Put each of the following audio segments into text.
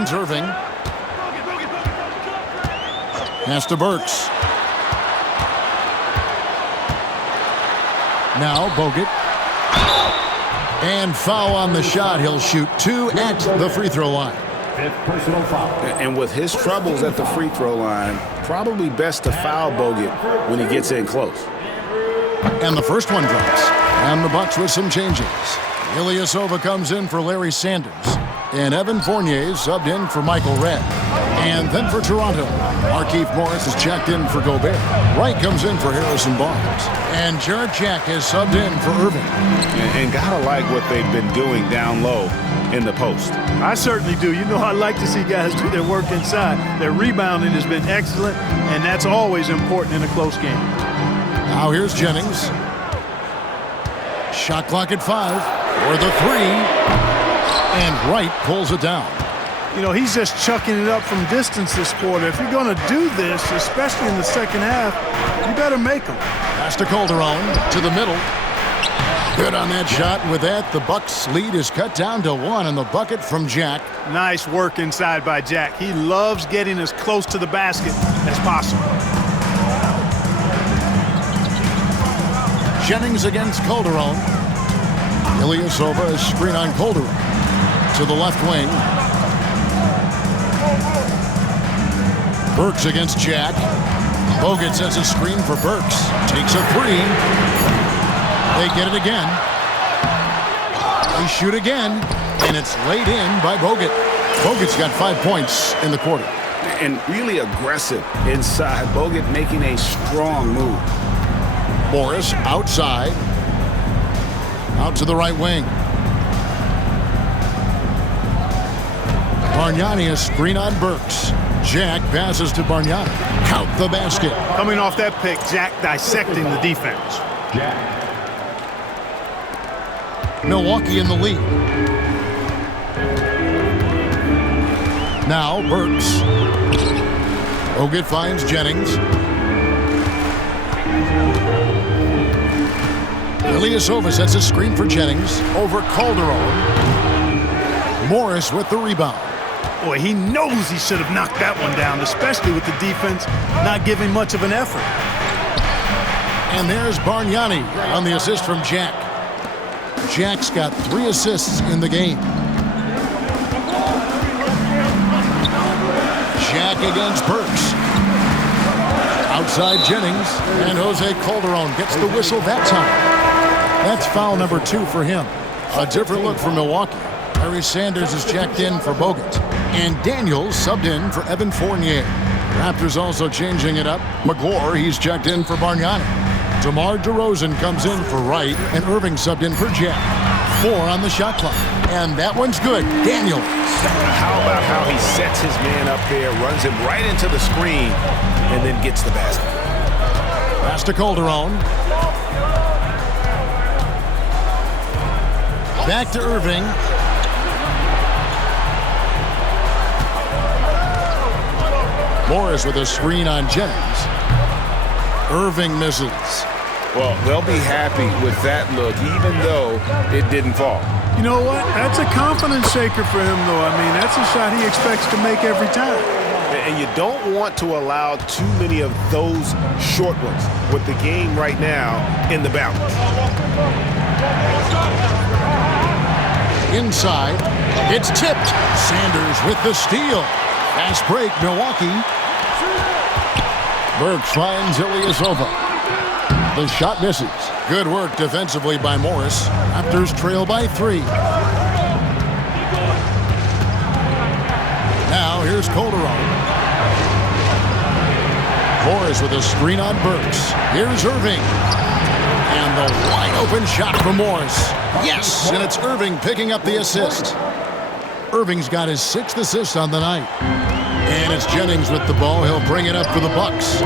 finds Irving. Pass to Burks. Now Bogut. And foul on the shot. He'll shoot 2 at the free throw line. Fifth personal foul. And with his troubles at the free throw line, probably best to foul Bogut when he gets in close. And the first one drops. And the Bucks with some changes. Ilyasova comes in for Larry Sanders. And Evan Fournier subbed in for Michael Redd. And then for Toronto, Markieff Morris is checked in for Gobert. Wright comes in for Harrison Barnes. And Jarrett Jack is subbed in for Irving. And gotta like what they've been doing down low in the post. I certainly do. You know, I like to see guys do their work inside. Their rebounding has been excellent, and that's always important in a close game. Now here's Jennings. Shot clock at 5 for the 3. And Wright pulls it down. You know, he's just chucking it up from distance this quarter. If you're going to do this, especially in the second half, you better make them. Pass to Calderon to the middle. Good on that shot. With that, the Bucks' lead is cut down to 1 in the bucket from Jack. Nice work inside by Jack. He loves getting as close to the basket as possible. Jennings against Calderon. Ilyasova is screen on Calderon. To the left wing. Burks against Jack. Bogut sets a screen for Burks. Takes a 3. They get it again. They shoot again. And it's laid in by Bogut. Bogut's got 5 points in the quarter. And really aggressive inside. Bogut making a strong move. Morris outside. Out to the right wing. Bargnani, a screen on Burks. Jack passes to Bargnani. Count the basket. Coming off that pick, Jack dissecting the defense. Jack. Milwaukee in the lead. Now Burks. Bogut finds Jennings. Ilyasova sets a screen for Jennings over Calderon. Morris with the rebound. Boy, he knows he should have knocked that one down, especially with the defense not giving much of an effort. And there's Bargnani on the assist from Jack. Jack's got 3 assists in the game. Jack against Burks. Outside Jennings, and Jose Calderon gets the whistle that time. That's foul number 2 for him. A different look for Milwaukee. Larry Sanders is checked in for Bogut. And Daniels subbed in for Evan Fournier. Raptors also changing it up. McGlure, he's checked in for Bargnani. DeMar DeRozan comes in for Wright, and Irving subbed in for Jack. 4 on the shot clock. And that one's good. Daniels. How about how he sets his man up there, runs him right into the screen, and then gets the basket. Pass to Calderon. Back to Irving. Morris with a screen on Jennings. Irving misses. Well, they'll be happy with that look, even though it didn't fall. You know what? That's a confidence shaker for him, though. I mean, that's a shot he expects to make every time. And you don't want to allow too many of those short ones with the game right now in the balance. Inside, it's tipped. Sanders with the steal. Fast break, Milwaukee. Burks finds Ilyasova. The shot misses. Good work defensively by Morris. Raptors trail by 3. Now here's Calderon. Morris with a screen on Burks. Here's Irving. And the wide open shot from Morris. Yes, and it's Irving picking up the assist. Irving's got his 6th assist on the night. And it's Jennings with the ball. He'll bring it up for the Bucks.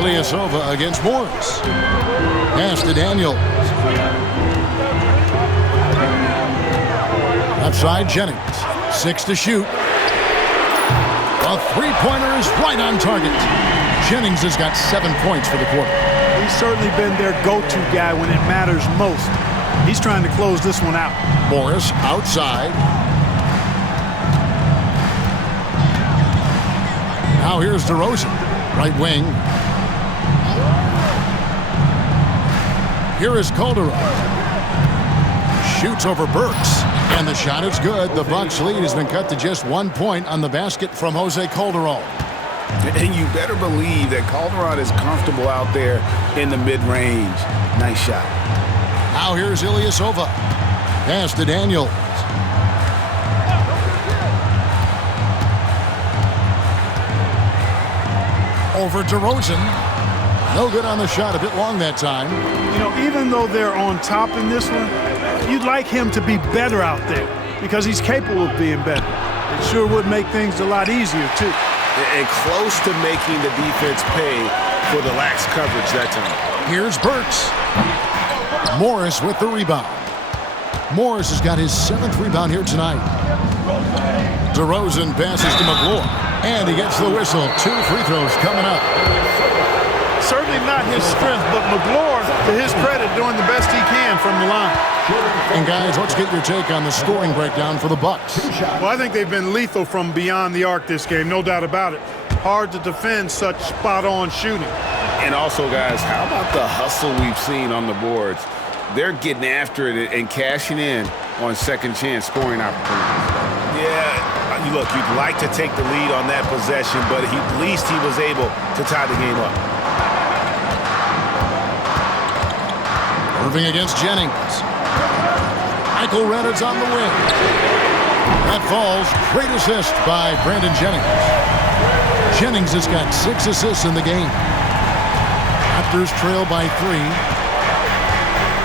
Ilyasova against Morris. Pass to Daniels. Outside Jennings. 6 to shoot. A 3-pointer is right on target. Jennings has got 7 points for the quarter. He's certainly been their go-to guy when it matters most. He's trying to close this one out. Morris outside. Now here's DeRozan, right wing. Here is Calderon. Shoots over Burks, and the shot is good. The Bucks lead has been cut to just 1 point on the basket from Jose Calderon. And you better believe that Calderon is comfortable out there in the mid-range. Nice shot. Now here's Ilyasova. Pass to Daniels. Over DeRozan. No good on the shot. A bit long that time. You know, even though they're on top in this one, you'd like him to be better out there because he's capable of being better. It sure would make things a lot easier, too. And close to making the defense pay for the lax coverage that time. Here's Burks. Morris with the rebound. Morris has got his 7th rebound here tonight. DeRozan passes to McLaurin, and he gets the whistle. 2 free throws coming up. Certainly not his strength, but McLaurin, to his credit, doing the best he can from the line. And guys, let's get your take on the scoring breakdown for the Bucks. Well, I think they've been lethal from beyond the arc this game, no doubt about it. Hard to defend such spot-on shooting. And also, guys, how about the hustle we've seen on the boards? They're getting after it and cashing in on second chance scoring opportunities. Yeah, look, you'd like to take the lead on that possession, but at least he was able to tie the game up. Irving against Jennings. Michael Reynolds on the wing. That falls. Great assist by Brandon Jennings. Jennings has got 6 assists in the game. Raptors trail by 3.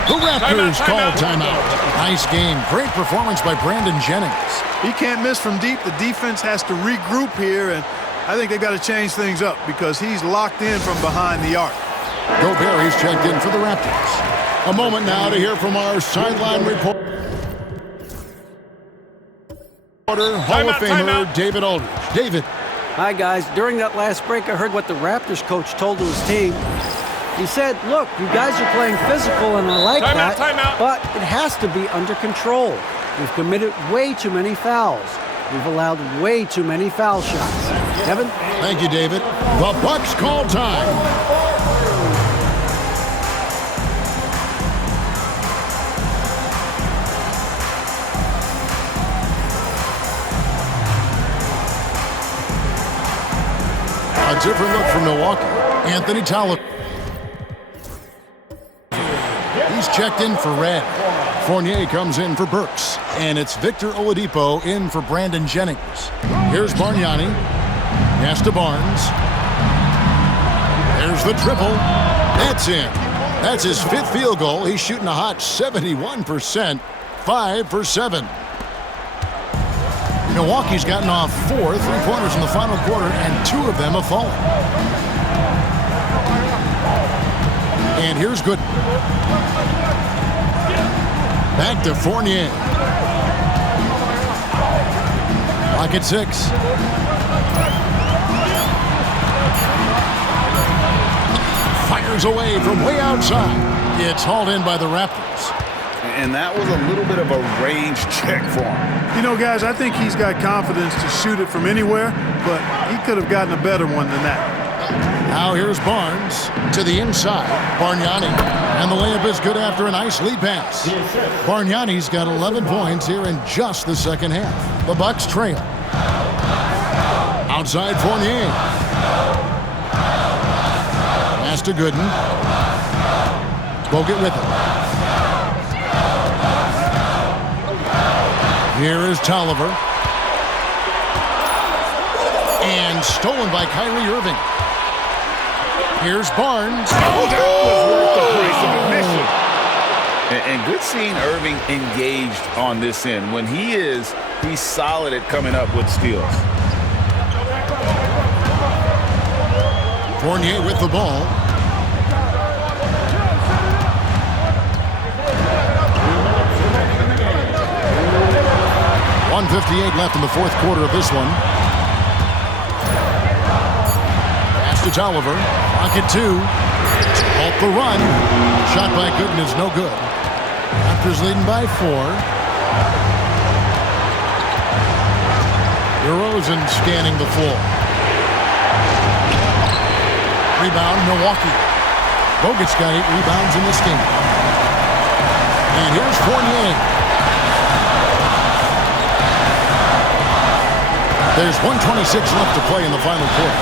The Raptors call timeout. Nice game. Great performance by Brandon Jennings. He can't miss from deep. The defense has to regroup here, and I think they've got to change things up because he's locked in from behind the arc. Gobert is checked in for the Raptors. A moment now to hear from our sideline reporter, Hall of Famer David Aldridge. David. Hi, guys. During that last break, I heard what the Raptors coach told to his team. He said, look, you guys are playing physical, and I like that, but it has to be under control. We've committed way too many fouls. We've allowed way too many foul shots. Kevin? Thank you, David. The Bucks call time. A different look from Milwaukee. Anthony Tolliver. He's checked in for Red. Fournier comes in for Burks. And it's Victor Oladipo in for Brandon Jennings. Here's Bargnani. Pass to Barnes. There's the triple. That's in. That's his 5th field goal. He's shooting a hot 71%. 5 for 7. Milwaukee's gotten off 4 3-pointers in the final quarter, and 2 of them have fallen. And here's Gooden. Back to Fournier. Clock at 6. Fires away from way outside. It's hauled in by the Raptors. And that was a little bit of a range check for him. You know, guys, I think he's got confidence to shoot it from anywhere, but he could have gotten a better one than that. Now here's Barnes to the inside. Bargnani. And the layup is good after a nice lead pass. Bargnani's got 11 points here in just the second half. The Bucks trail. Outside Fournier. Pass to Gooden. Bogut with it. Here is Tolliver. And stolen by Kyrie Irving. Here's Barnes. Oh, that was worth the price of admission. And good seeing Irving engaged on this end. When he's solid at coming up with steals. Fournier with the ball. .158 left in the 4th quarter of this one. Pass to Tolliver. Pocket 2. Halt the run. Shot by Gooden is no good. Raptors leading by 4. DeRozan scanning the floor. Rebound, Milwaukee. Bogut's got 8 rebounds in this game. And here's Fournier. There's 1:26 left to play in the final quarter.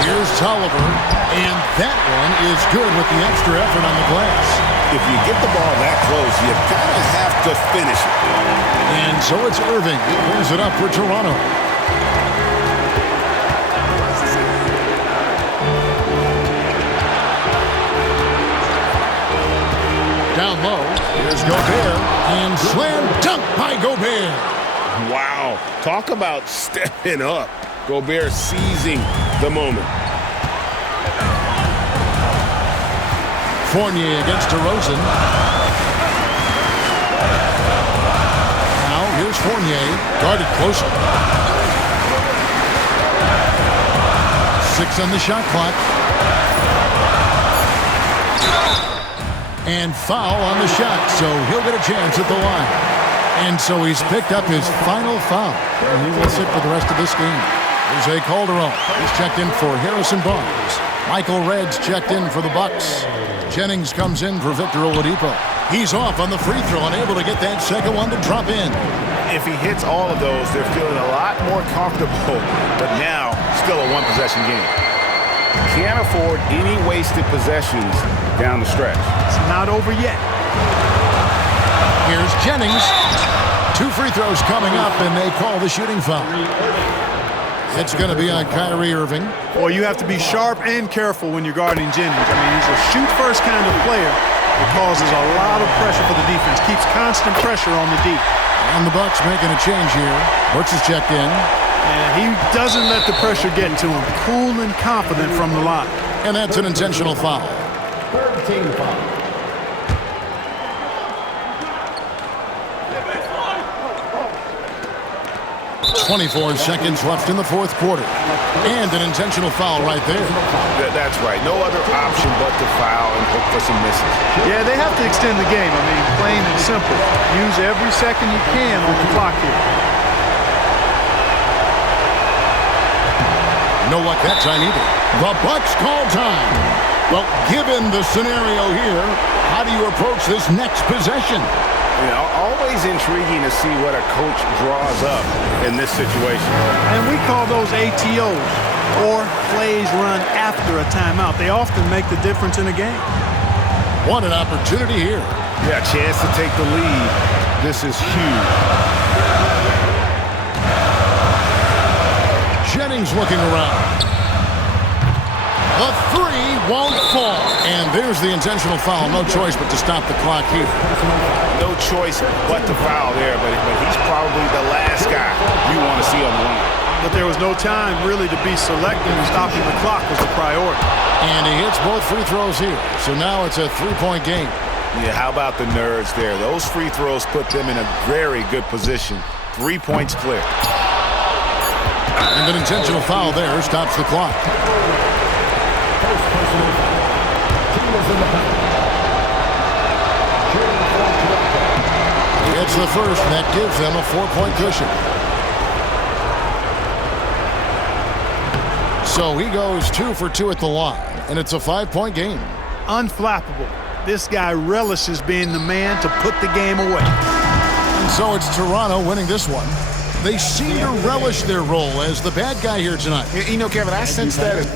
Here's Tolliver, and that one is good with the extra effort on the glass. If you get the ball that close, you kind of have to finish it. And so it's Irving. He brings it up for Toronto. Down low, here's Gobert, and slam dunk by Gobert. Wow, talk about stepping up. Gobert seizing the moment. Fournier against DeRozan. Now here's Fournier, guarded closer. 6 on the shot clock. And foul on the shot, so he'll get a chance at the line. And so he's picked up his final foul, and he will sit for the rest of this game. Jose Calderon, he's checked in for Harrison Barnes. Michael Redd's checked in for the Bucks. Jennings comes in for Victor Oladipo. He's off on the free throw, unable to get that second one to drop in. If he hits all of those, they're feeling a lot more comfortable, but now still a one-possession game. Can't afford any wasted possessions down the stretch. It's not over yet. Here's Jennings. 2 free throws coming up, and they call the shooting foul. It's going to be on Kyrie Irving. Boy, you have to be sharp and careful when you're guarding Jennings. I mean, he's a shoot-first kind of player. It causes a lot of pressure for the defense. Keeps constant pressure on the D. And the Bucks making a change here. Brooks is checked in. And he doesn't let the pressure get to him. Cool and confident from the line. And that's an intentional foul. Third team foul. 24 seconds left in the fourth quarter. And an intentional foul right there. That's right. No other option but to foul and hope for some misses. Yeah, they have to extend the game. I mean, plain and simple. Use every second you can on the clock here. No luck that time either. The Bucks call time. Well, given the scenario here, how do you approach this next possession? You know, always intriguing to see what a coach draws up in this situation. And we call those ATOs, or plays run after a timeout. They often make the difference in a game. What an opportunity here. Yeah, chance to take the lead. This is huge. Jennings looking around. The 3 won't fall. And there's the intentional foul. No choice but to stop the clock here. No choice but to foul there, but he's probably the last guy you want to see on the line. But there was no time really to be selective. Stopping the clock was the priority. And he hits both free throws here. So now it's a 3-point game. Yeah, how about the nerds there? Those free throws put them in a very good position. 3 points clear. And an intentional foul there stops the clock. It's the first, and that gives them a 4-point cushion. So he goes 2 for 2 at the line, and it's a 5-point game. Unflappable. This guy relishes being the man to put the game away. And so it's Toronto winning this one. They seem to relish their role as the bad guy here tonight. You know, Kevin, I sense that